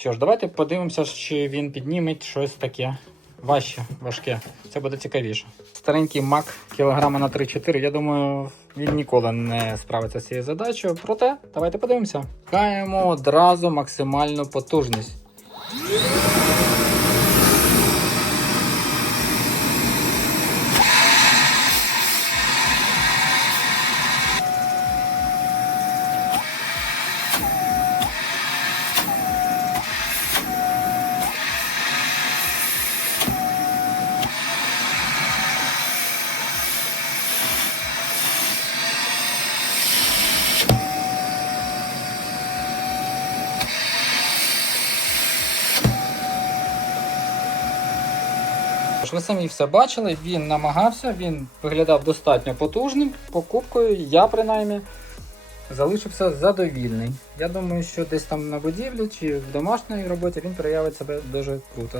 Що ж, давайте подивимося, чи він підніме щось таке важче, важке. Це буде цікавіше. Старенький Мак кілограма на 3-4. Я думаю, він ніколи не справиться з цією задачею. Проте, давайте подивимося. Каємо одразу максимальну потужність. Ви самі все бачили, він намагався, він виглядав достатньо потужним. Покупкою я принаймні залишився задовільний. Я думаю, що десь там на будівлі чи в домашній роботі він проявить себе дуже круто.